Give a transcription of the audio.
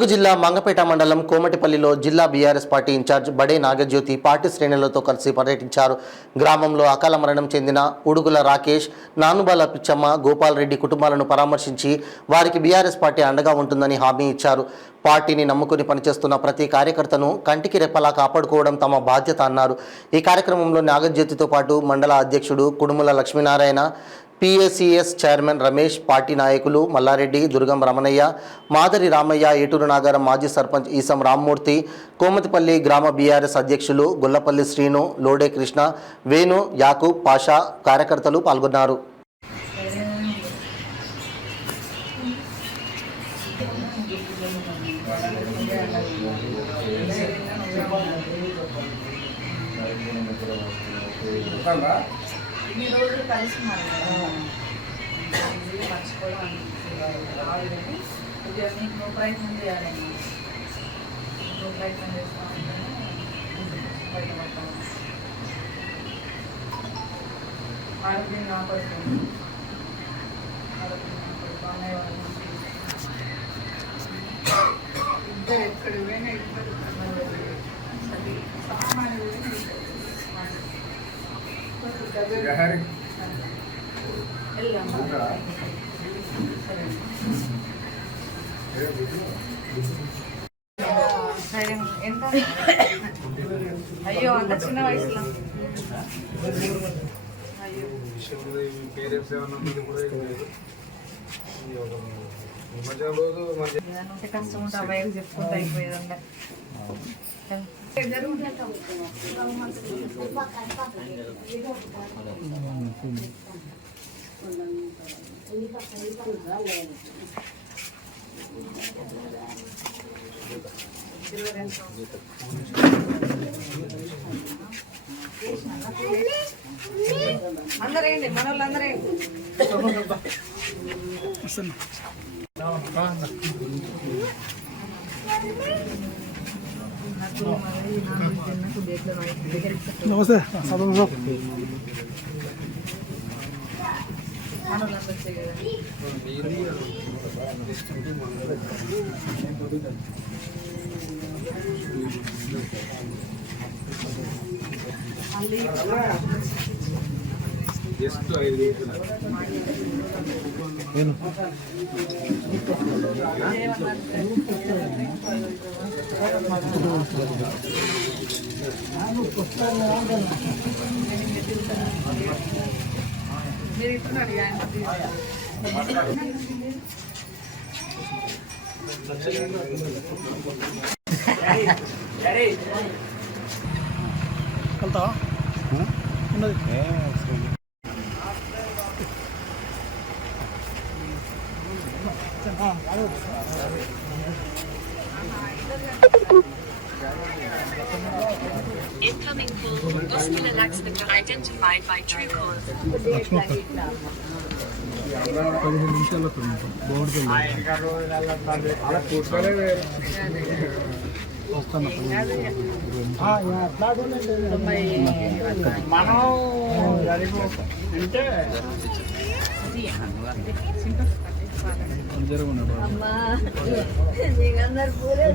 ములుగు జిల్లా మంగపేట మండలం కోమటిపల్లిలో జిల్లా బీఆర్ఎస్ పార్టీ ఇన్ఛార్జ్ బడే నాగజ్యోతి పార్టీ శ్రేణులతో కలిసి పర్యటించారు. గ్రామంలో అకాల మరణం చెందిన ఉడుగుల రాకేష్, నానుబాల పిచ్చమ్మ, గోపాల్ రెడ్డి కుటుంబాలను పరామర్శించి వారికి బీఆర్ఎస్ పార్టీ అండగా ఉంటుందని హామీ ఇచ్చారు. పార్టీని నమ్ముకుని పనిచేస్తున్న ప్రతి కార్యకర్తను కంటికి రెప్పలా కాపాడుకోవడం తమ బాధ్యత అన్నారు. ఈ కార్యక్రమంలో నాగజ్యోతితో పాటు మండల అధ్యక్షుడు Kudumula Lakshminarayana, PACS chairman Ramesh, party నాయకులు మల్లారెడ్డి, దుర్గం రమణయ్య, మాదరి రామయ్య, ఏటూరు నాగారం మాజీ సర్పంచ్ ఈసం రామ్మూర్తి, కోమతిపల్లి గ్రామ బీఆర్ఎస్ అధ్యక్షులు గొల్లపల్లి శ్రీను, లోడే కృష్ణ, వేణు, యాకూబ్ పాషా కార్యకర్తలు పాల్గొన్నారు. ఇన్ని రోజులు కలిసి మర్చిపోవడం రావాలని కొద్దిగా నీకు ప్రయత్నం చేయాలన్నా నువ్వు ప్రయత్నం చేస్తా బయటపడతాను. ఆరోగ్యం కాపాడుతుంది, అన్నయ్య వాళ్ళు ఇద్దరు ఎక్కడ పోయినా ఇద్దరు సామాన్య ఎంత అయ్యో అంత చిన్న వయసులో కష్టం ఉంటే అబ్బాయికి చెప్పుకుంటూ అయిపోయేదండి. అందరేండి మన వాళ్ళు అందరేండి నమస్తే. మీరు ఇస్తున్నాడు వెళ్తావా? ఉన్నది Incoming call, Oscar Laxman identified by Truecaller. 15 నిమిషాల్లో బాగుంటుంది. అమ్మా నీకందరు పూలే